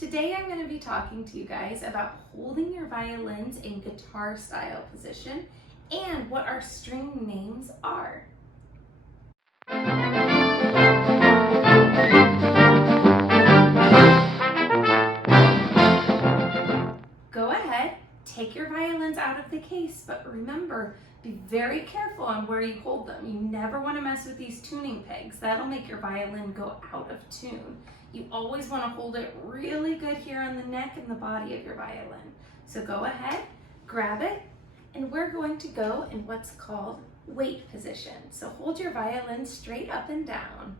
Today I'm going to be talking to you guys about holding your violins in guitar style position and what our string names are. Go ahead, take your violins out of the case, but remember, be very careful on where you hold them. You never want to mess with these tuning pegs. That'll make your violin go out of tune. You always want to hold it really good here on the neck and the body of your violin. So go ahead, grab it, and we're going to go in what's called weight position. So hold your violin straight up and down.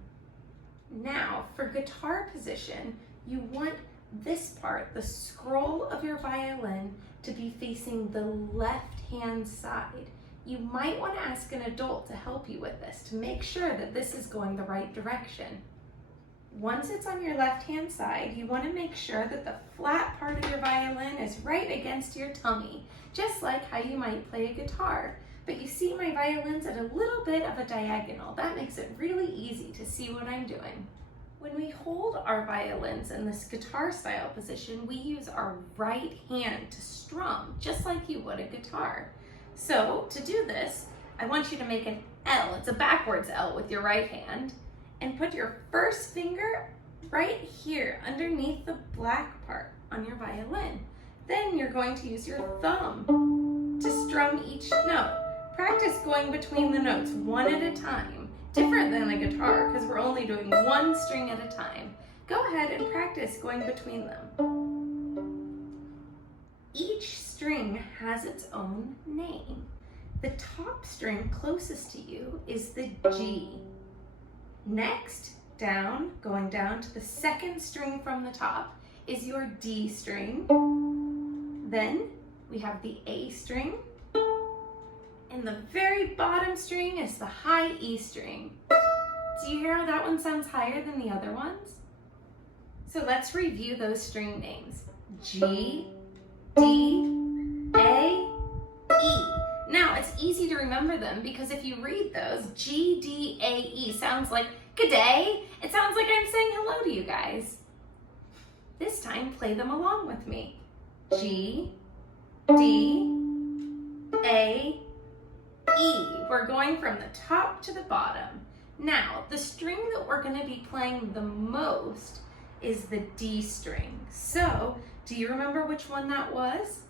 Now, for guitar position, you want this part, the scroll of your violin, to be facing the left-hand side. You might want to ask an adult to help you with this to make sure that this is going the right direction. Once it's on your left-hand side, you want to make sure that the flat part of your violin is right against your tummy, just like how you might play a guitar. But you see my violin's at a little bit of a diagonal. That makes it really easy to see what I'm doing. When we hold our violins in this guitar style position, we use our right hand to strum, just like you would a guitar. So to do this, I want you to make an L. It's a backwards L with your right hand. And put your first finger right here underneath the black part on your violin. Then you're going to use your thumb to strum each note. Practice going between the notes one at a time. Different than a guitar because we're only doing one string at a time. Go ahead and practice going between them. Each string has its own name. The top string closest to you is the G. Next, going down to the second string from the top is your D string. Then we have the A string. And the very bottom string is the high E string. Do you hear how that one sounds higher than the other ones? So let's review those string names. G, D, A, E. Now, it's easy to remember them because if you read those, G, D, A, E sounds like g'day. It sounds like I'm saying hello to you guys. This time, play them along with me. G, D, A, E. We're going from the top to the bottom. Now, the string that we're going to be playing the most is the D string. So, do you remember which one that was?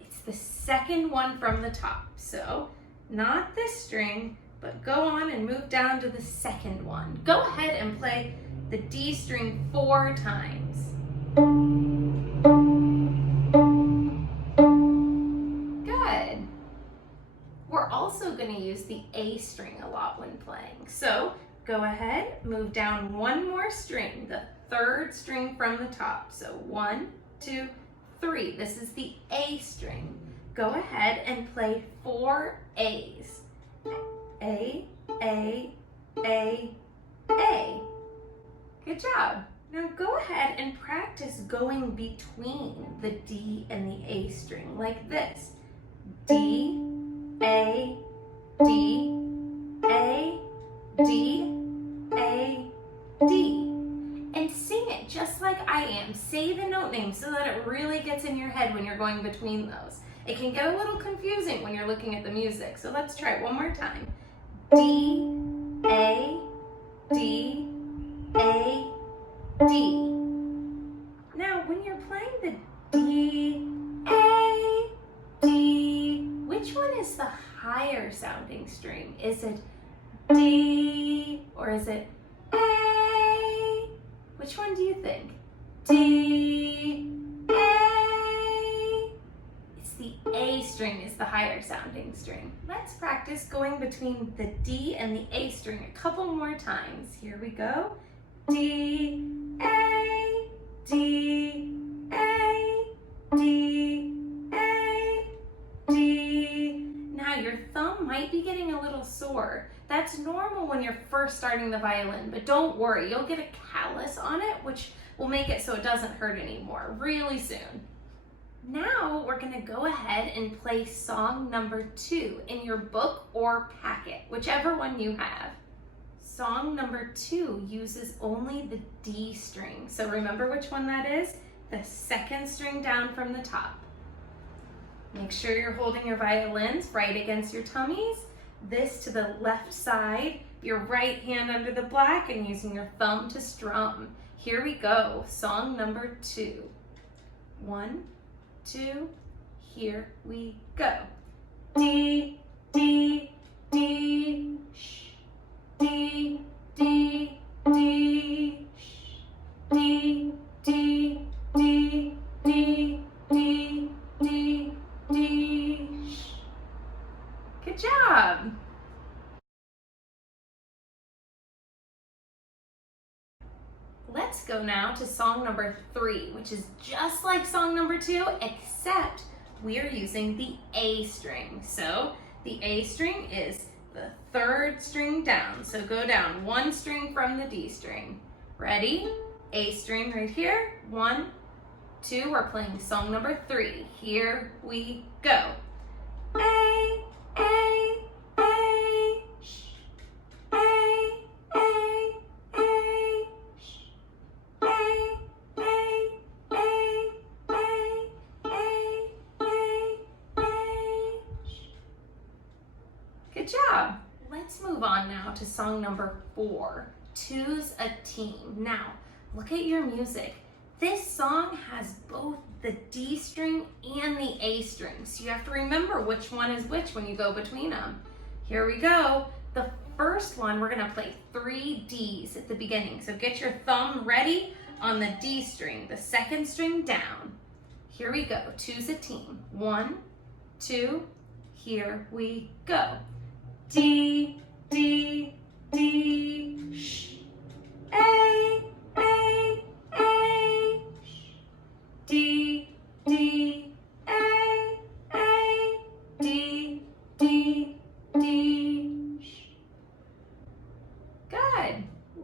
It's the second one from the top. So, not this string, but go on and move down to the second one. Go ahead and play the D string 4 times. Good. We're also going to use the A string a lot when playing. So go ahead, move down one more string, the third string from the top. So 1, 2, 3. This is the A string. Go ahead and play 4 A's. A, A, A, A. Good job. Now go ahead and practice going between the D and the A string like this. D, A, D, A, D, A, D. And sing it just like I am. Say the note name so that it really gets in your head when you're going between those. It can get a little confusing when you're looking at the music, so let's try it one more time. D, A, D, A, D. Now, when you're playing the D, A, D, which one is the higher sounding string? Is it D or is it A? Which one do you think? D, A. It's the A string is the higher sounding string. Let's practice going between the D and the A string a couple more times. Here we go. D, A, D, A, D, A, D. Now your thumb might be getting a little sore. That's normal when you're first starting the violin, but don't worry, you'll get a callus on it, which will make it so it doesn't hurt anymore really soon. Now we're going to go ahead and play song number 2 in your book or packet, whichever one you have. Song song number 2 uses only the D string. So remember which one that is? The second string down from the top. Make sure you're holding your violins right against your tummies. This to the left side, your right hand under the black and using your thumb to strum. Here we go, song number 2. 1, 2, here we go. D, D, D, sh, D, D, D, sh, D, D, D, D, D, D, D, sh. Good job. Let's go now to song number 3, which is just like song number 2, except we are using the A string. So the A string is the third string down. So go down 1 string from the D string. Ready? A string right here. 1, 2, we're playing song number 3. Here we go. A, A, A, sh, A, A, A, sh, A, A, A, A, A, A, A, sh. Good job. Let's move on now to song number 4, Two's a Team. Now, look at your music. This song has both the D string and the A string, so you have to remember which one is which when you go between them. Here we go. The first one, we're gonna play 3 Ds at the beginning, so get your thumb ready on the D string, the second string down. Here we go, Two's a Team. 1, 2, here we go. D, D, D, sh, A, A, A, sh, D, D, A, A, D, D, D, sh. Good.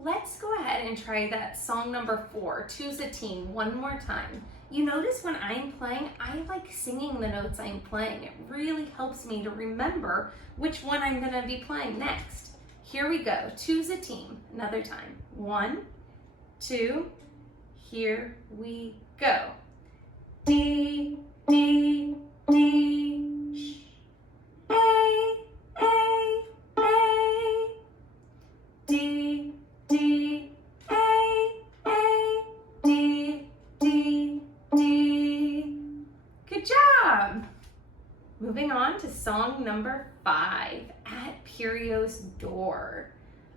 Let's go ahead and try that song number 4, Two's a Team, one more time. You notice when I'm playing, I like singing the notes I'm playing. It really helps me to remember which one I'm gonna be playing next. Here we go, Two's a Team, another time. 1, 2, here we go. D, D, D, sh, A, A, A, D, D, A, A, D, D, D. Good job. Moving on to song number 5, At Pierrot's Door.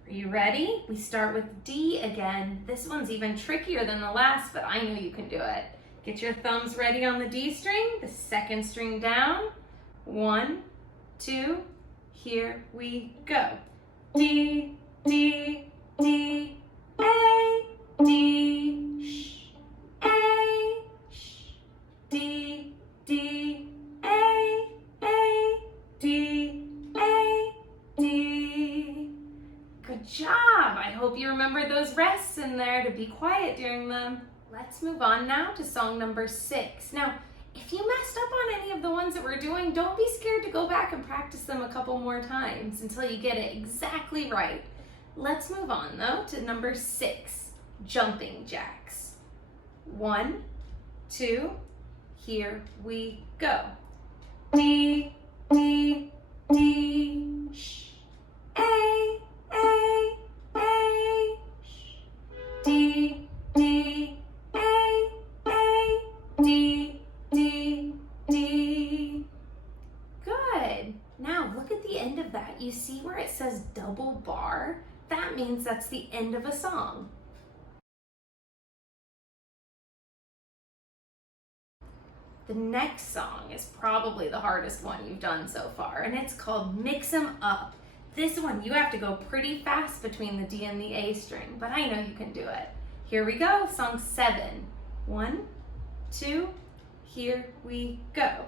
Are you ready? We start with D again. This one's even trickier than the last, but I know you can do it. Get your thumbs ready on the D string, the second string down. 1, 2, here we go. D, D, D, A, D, sh, A, sh, D, D, A, A, D, A, D. Good job. I hope you remember those rests in there to be quiet during them. Let's move on now to song number 6. Now, if you messed up on any of the ones that we're doing, don't be scared to go back and practice them a couple more times until you get it exactly right. Let's move on though to number 6, Jumping Jacks. 1, 2, here we go. D, D, D, sh, A, A, A, sh, D, D, A, A, D, D, D. Good. Now look at the end of that. You see where it says double bar? That means that's the end of a song. The next song is probably the hardest one you've done so far, and it's called Mix 'Em Up. This one, you have to go pretty fast between the D and the A string, but I know you can do it. Here we go, song 7. 1, 2, here we go.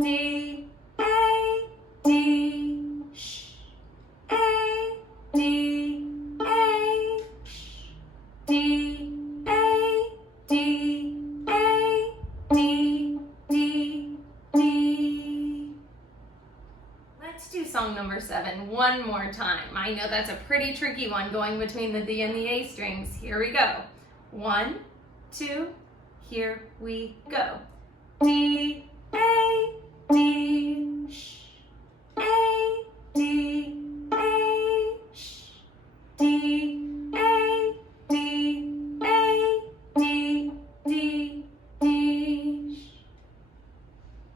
D, A, D, sh, A, D, A, sh, D, A, D, A, D, D, D. Let's do song number 7 one more time. I know that's a pretty tricky one going between the D and the A strings. Here we go. 1, 2, here we go. D, A, D, sh, A, D, A, sh, D, A, D, A, D, D, D, sh.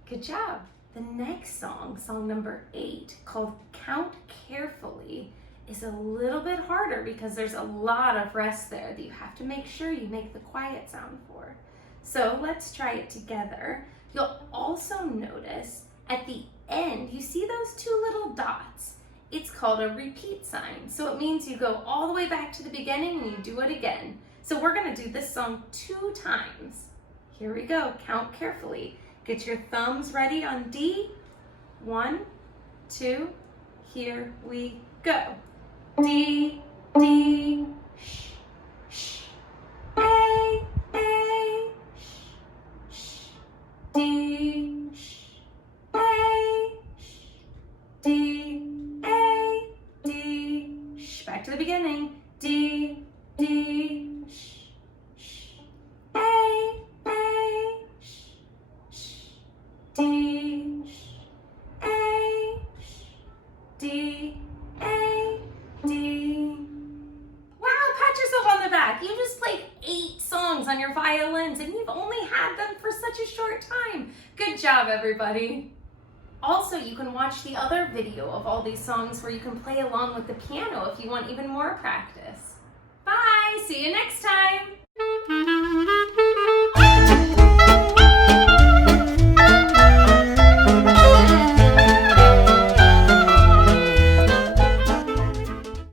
Good job. The next song, song number 8, called Count Carefully, is a little bit harder because there's a lot of rest there that you have to make sure you make the quiet sound for. So let's try it together. You'll also notice at the end, you see those 2 little dots. It's called a repeat sign. So it means you go all the way back to the beginning and you do it again. So we're gonna do this song 2 times. Here we go, count carefully. Get your thumbs ready on D. 1, 2, here we go. D, D, sh, sh, A, sh, sh, D, sh, A, sh, D, A, D, sh. Back to the beginning. D, D, sh, sh, A, sh, sh, D, sh, A, sh, D, A, D. Wow, pat yourself on the back. You just played 8 songs on your violins and you've only had them for such a short time. Good job, everybody. Also, you can watch the other video of all these songs where you can play along with the piano if you want even more practice. Bye, see you next time.